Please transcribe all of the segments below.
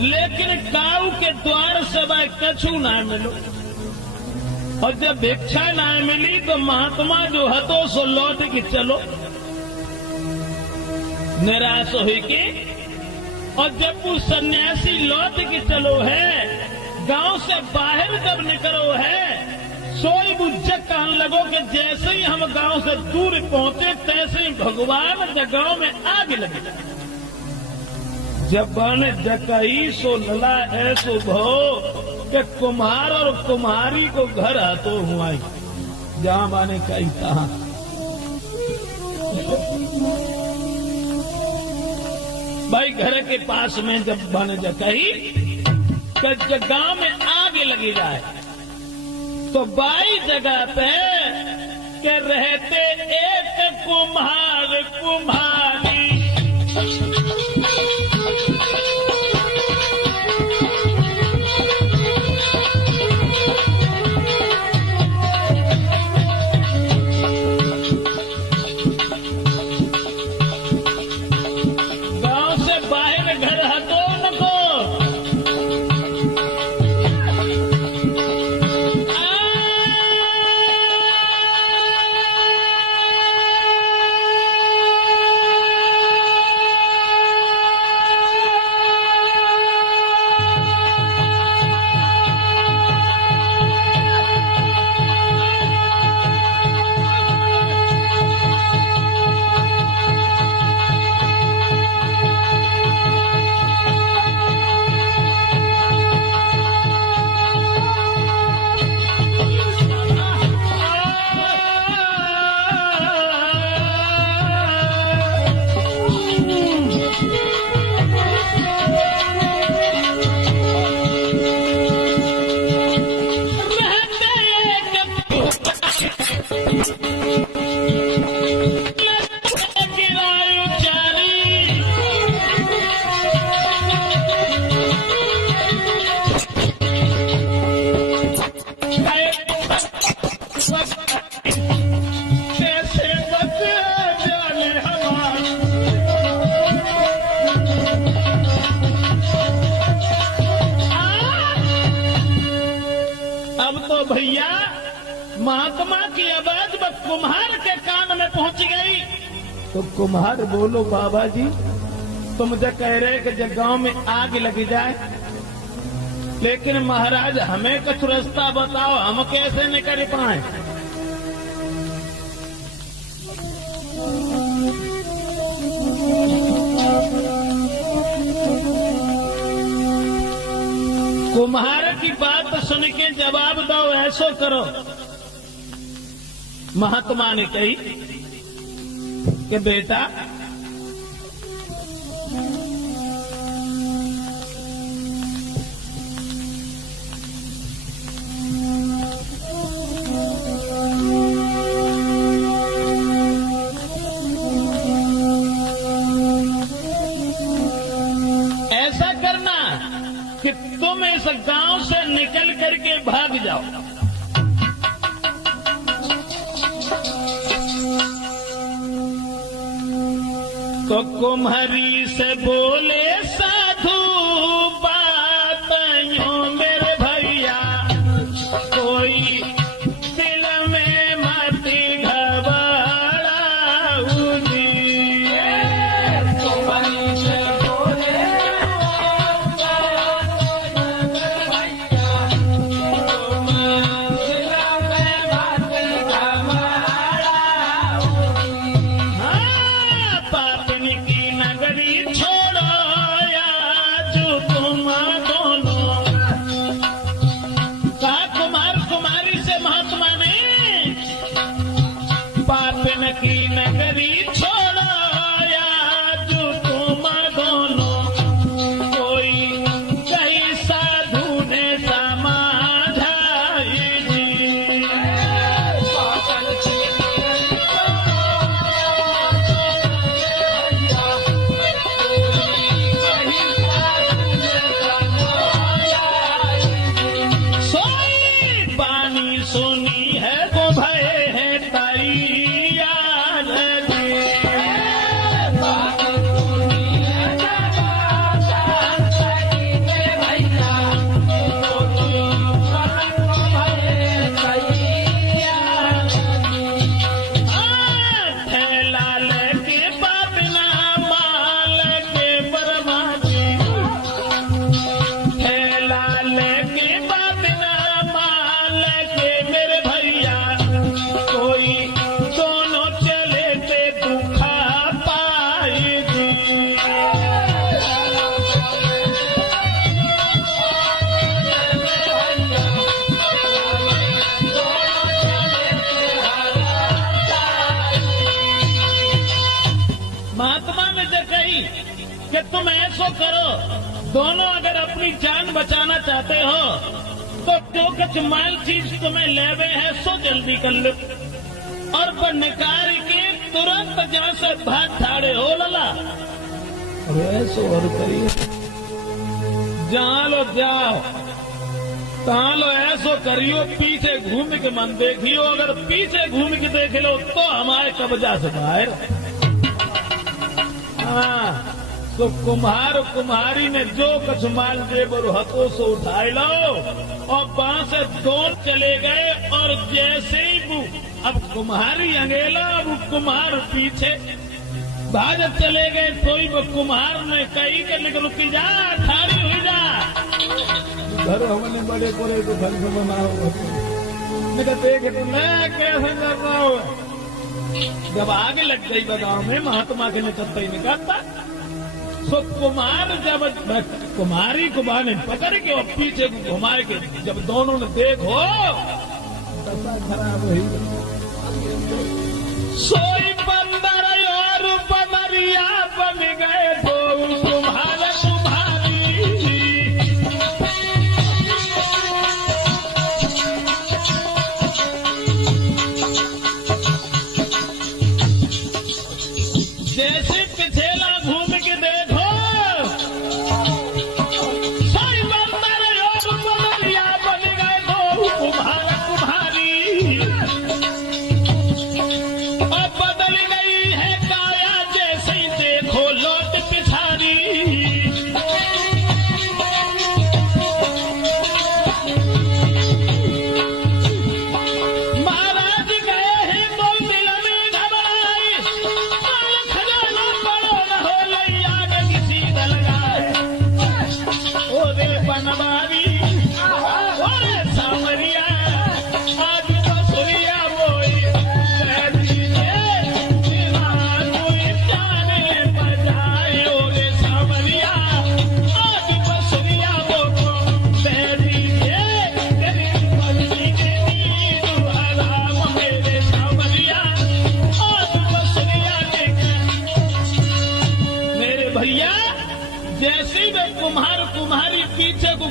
लेकिन काऊ के द्वार से वह कछु ना मिलो। और जब भिक्षा ना मिली तो महात्मा जो हतो सो लौट के चलो, निराश हुई के। और जब वो सन्यासी लौट के चलो है, गांव से बाहर जब निकलो है, सोई बुज्जक कहने लगो कि जैसे ही हम गांव से दूर पहुंचे तैसे ही भगवान जगाओ में आग लगे। जब बन जकई सो लला ऐसो भो कि कुम्हार और कुम्हारी को घर हाथों हुआ, जहां माने कही तहां। भाई घर के पास में जब बन जकई गांव में आग लगी जाए तो बाई जगह पे के रहते एक कुम्हार कुम्हारी। गांव से बाहर घर हटो नको, भैया महात्मा की आवाज बस कुम्हार के कान में पहुंच गई। तो कुम्हार बोलो बाबा जी, तुम जो कह रहे कि जब गांव में आग लग जाए, लेकिन महाराज हमें कुछ रास्ता बताओ, हम कैसे निकल पाए। कुम्हार की बात सुन के जवाब दो, ऐसो करो। महात्मा ने कही कि बेटा ऐसा करना कि तुम इस गांव से निकल करके भाग जाओ। तो कुम्हारी से बोले साधु बात यूं मेरे भैया, कोई दिल में मत घबराओ जी। कुम्हारी से बोले छोड़ो दोनों अगर अपनी जान बचाना चाहते हो तो जो कुछ माल चीज तुम्हें लेवे है सो जल्दी कर लो और निकार के तुरंत जहाँ से भाग ठाड़े हो लला और ऐसो और करिए जहाँ लो जाओ तहाँ लो ऐसो करियो पीछे घूम के मन देखियो अगर पीछे घूम के देख लो तो हमारे कब्जा से बाहर। हाँ तो कुम्हार कुम्हारी ने जो कुछ माल जेबर हाथों से उठाए लो और वहां से दौड़ चले गए और जैसे ही वो अब कुम्हारी अंगेला अब कुम्हार पीछे भाग चले गए तो ही वो कुम्हार ने कही के निकल रुकी जा ठाड़ी हुई जा घर हमने बड़े कोरे तो घर से बनाओ निकल देखे तो मैं कैसे कर रहा हूँ जब आगे लग गई गाँव में महात्मा के निकलता ही निकलता तो कुमार जब कुमारी को ने पकड़ के और पीछे को घुमाए के जब दोनों ने देखो दशा खराब हुई। सोई बंदर और बमरिया बन गए दो कुम्हार कुम्हारी जैसे पिछेला घूम के देखो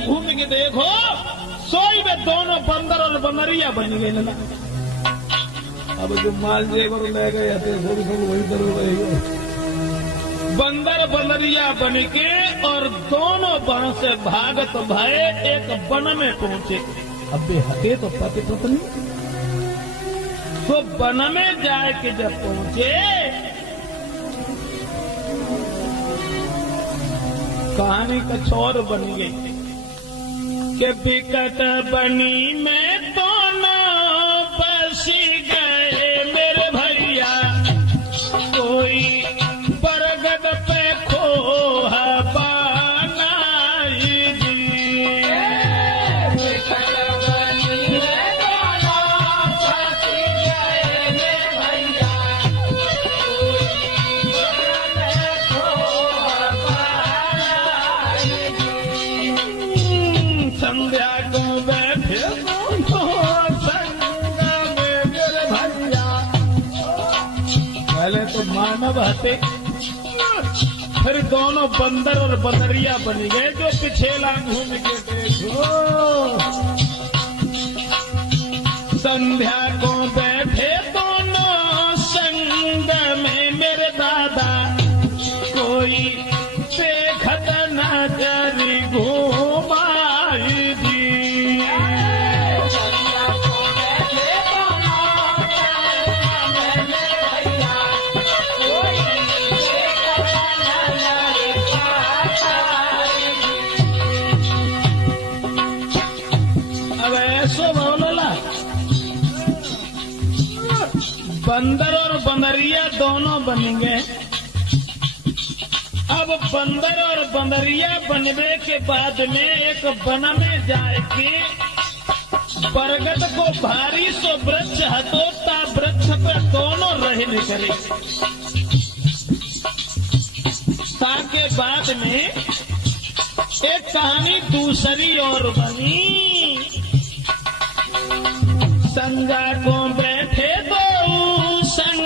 घूम के देखो सोई में दोनों बंदर और बनरिया बन गए ना। अब जो माल जेवर ले गए थे वही जरूर रहेगा बंदर बनरिया बन के और दोनों वन से भागत भय एक वन में पहुंचे। अब हटे तो पति पत्नी तो वन में जाए के जब पहुंचे कहानी कुछ और बन गई के बिकट बनी में दोनों बस गए मेरे भैया कोई बरगद पे खोहा बनाई दी बिकट बनी में दोनों बस गए मेरे भैया कोई बरगद खोहा बनाई दी संध्या को बैठे संग में मेरे भैया पहले तो मानव हते फिर दोनों बंदर और बंदरिया बन गए जो पिछेला घूम के देखो संध्या को बैठे दोनों संग में मेरे दादा कोई देखत नजरी घूमाई दी अब ऐसो बोला बंदर और बंदरिया दोनों बन गए। अब बंदर और बंदरिया बनने के बाद में एक वन में जाके बरगद को भारी सो वृक्ष हतोता वृक्ष पर दोनों रहने करे। ताके बाद में एक कहानी दूसरी और बनी। संगा को बैठे दो संग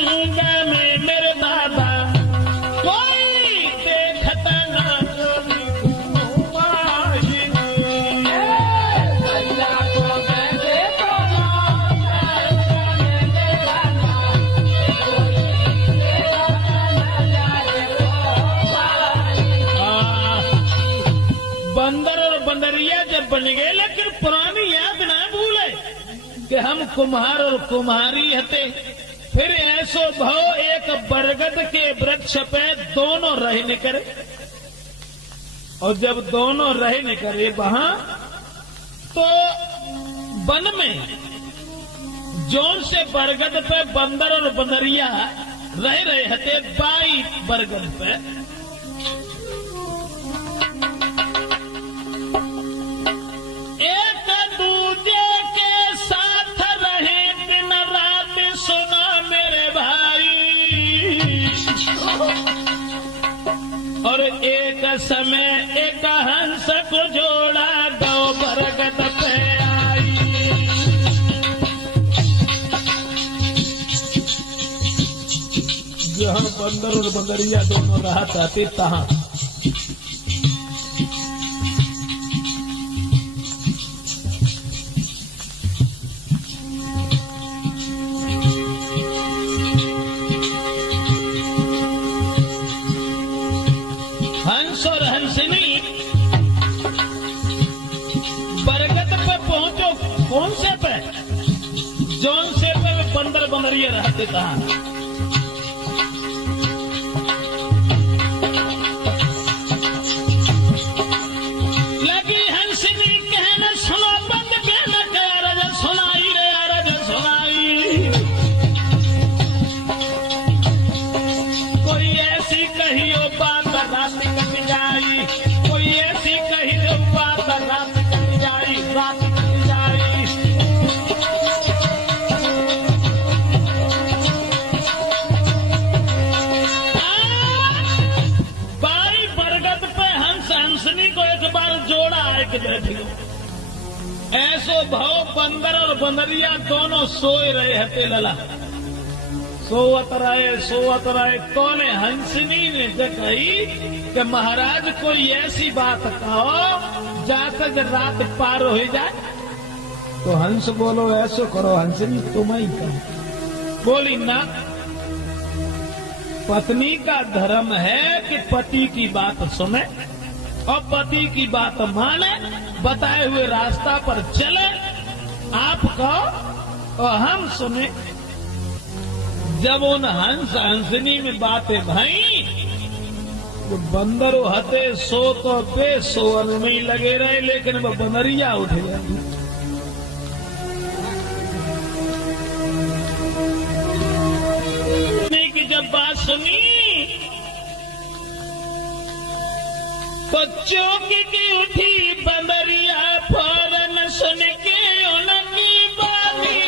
में मेरे दादा कोई देखता ना बंदर और बंदरिया जब बन गए, लेकिन पुरानी याद ना भूले कि हम कुम्हार और कुम्हारी हते। फिर ऐसो भाव एक बरगद के वृक्ष पे दोनों रह निकले, और जब दोनों रह निकले वहां, तो वन में जोन से बरगद पे बंदर और बंदरिया रह रहे हते, बाई बरगद पे एक दूजे के साथ रहे दिन रात, सुना मेरे भाई। और एक समय एक हंस को जोड़ा गौ बरगद पे आई। जहां बंदर और बंदरिया दोनों रहा चाहते तहां हंस और हंसनी बरगद पे पहुंचो। कौन से पे? जौन से पे बंदर बंदरिया रहते कहा। लगी हंसनी कहने, सुनो बंद कहने के अरज सुनाई रे, अरज सुनाई। कोई ऐसी कहियो बात रात कट जाई, कोई ऐसी कही दो बात रात कट जाई, रात कट जाई। बाई बरगद पे हंस हंसनी को एक बार जोड़ा है कि बैठी हो। ऐसो भाव बंदर और बंदरिया दोनों सोए रहे हते लला। सोवत रहे। कौन हंसनी ने कही कि महाराज कोई ऐसी बात कहो जाकर रात पार हो जाए। तो हंस बोलो ऐसो करो हंसनी, तुम ही कहो। बोली ना, पत्नी का धर्म है कि पति की बात सुने और पति की बात माने, बताए हुए रास्ता पर चले। आप कहो और हम सुने। जब उन हंस हंसनी में बातें भाई, तो बंदर हते सो तो बेसोवन में ही लगे रहे, लेकिन वह बंदरिया उठ गई। की जब बात सुनी तो चौकी की उठी बंदरिया, फौरन सुन के उनकी बाती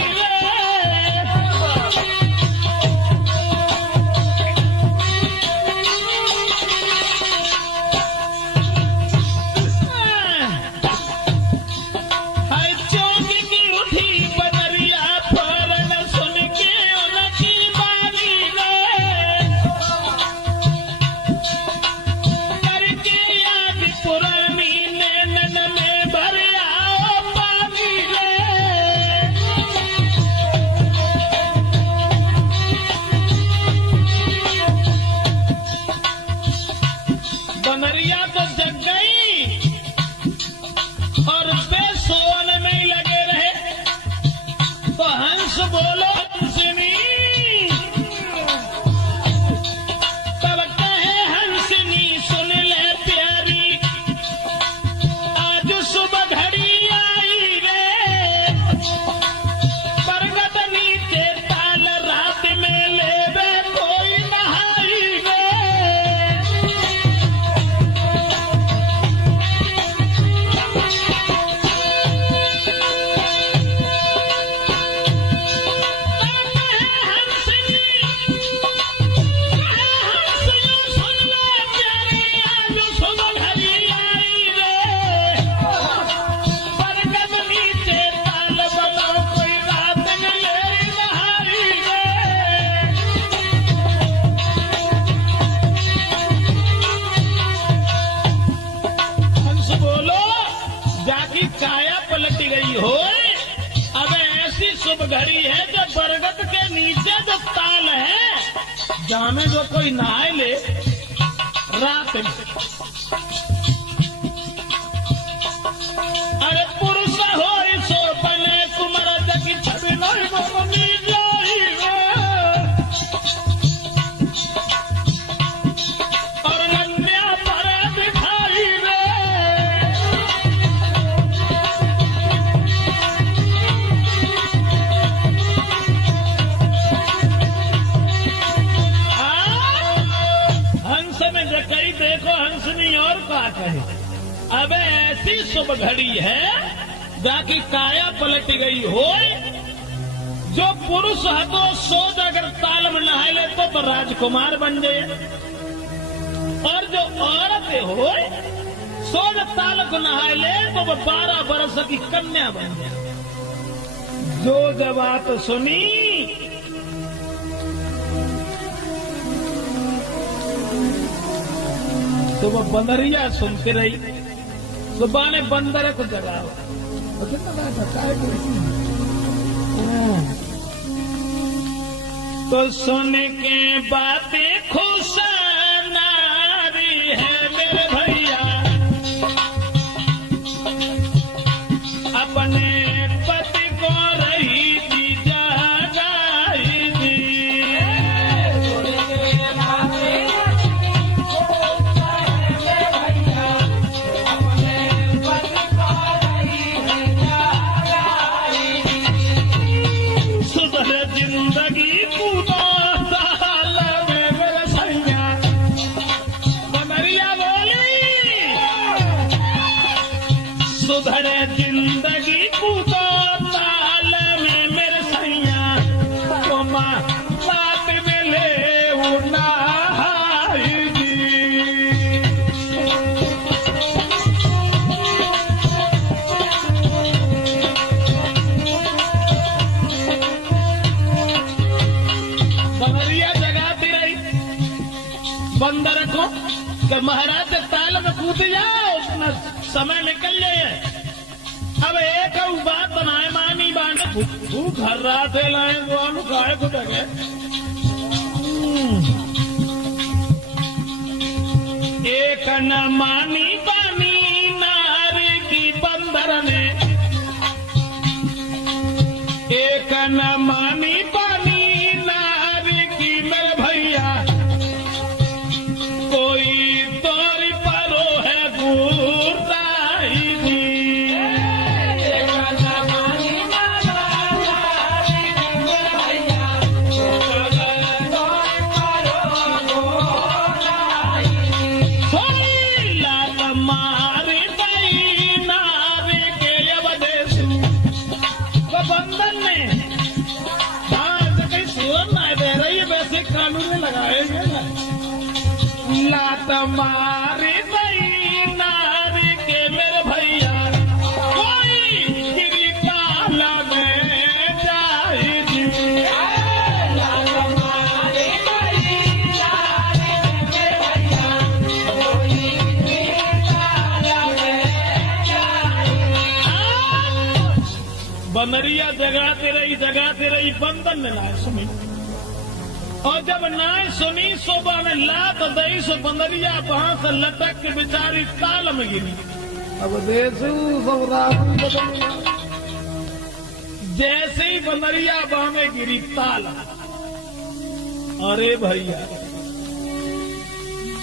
घड़ी है जो बरगद के नीचे जो ताल है, जाने जो कोई नहाए ले रात में। ऐसी शुभ घड़ी है जाकी काया पलट गई हो। जो पुरुष है तो सोच अगर ताल में नहा ले तो राजकुमार बन जाए, और जो औरतें हो सोच ताल को नहा ले तो 12 वर्ष की कन्या बन जाए। जो जब बात सुनी तो वो बंदरिया सुनती रही। सुबह ने बंदर को जगाओ तो सुन के बातें खुश नारी है मेरे भैया, अपने पति को रही थी जगाई दी। जिंदगी कूदो ताल में मेरे सैया, बमरिया बोली सुधरे जिंदगी कूदो ताल में मेरे सैया, तो माँ बाप मिले उनाई जी। बमरिया जगाती रही बंदर को कि महाराज ताल में कूद जाओ, उतना समय निकल जाए। अब एक बात बनाए मानी बाने भूख हर रात लाए वो खाए को लगे। एक न मानी बानी नारी की बंदर ने, एक न मानी बानी नारी की मेरे भैया, कोई तोरी परो है गुरदाई जी। लात मारी गई नारी के अवदेश तो बंधन में कहीं सूरत ना दे रही है, वैसे कानून में लगाएंगे ना। लात मारी गई नारी के मेरे भैया, कोई गिरी काला में जाई जी। बमरिया जगाते रही बंधन में नाय सुनी, और जब नाय सुनी सुबह में लात दई सो बंदरिया वहां से लटक के बेचारी ताल में गिरी। अब जैसे ही बंदरिया वहां में गिरी ताल, अरे भैया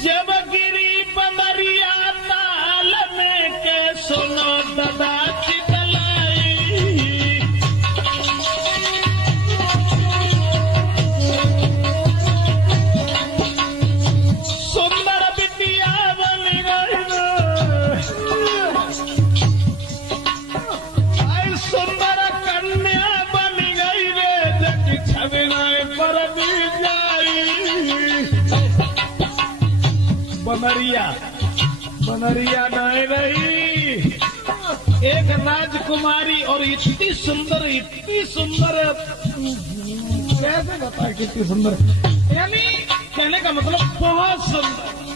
जब गिरी बंदरिया ताल में के सुनो दादा चितलाई, सुंदर बिटिया बन गई, सुंदर कन्या बन गई रे, जग छविनाए पर भी जाई। बनरिया नाय रही एक राजकुमारी, और इतनी सुंदर कैसे बताए कितनी सुंदर, यानी कहने का मतलब बहुत सुंदर।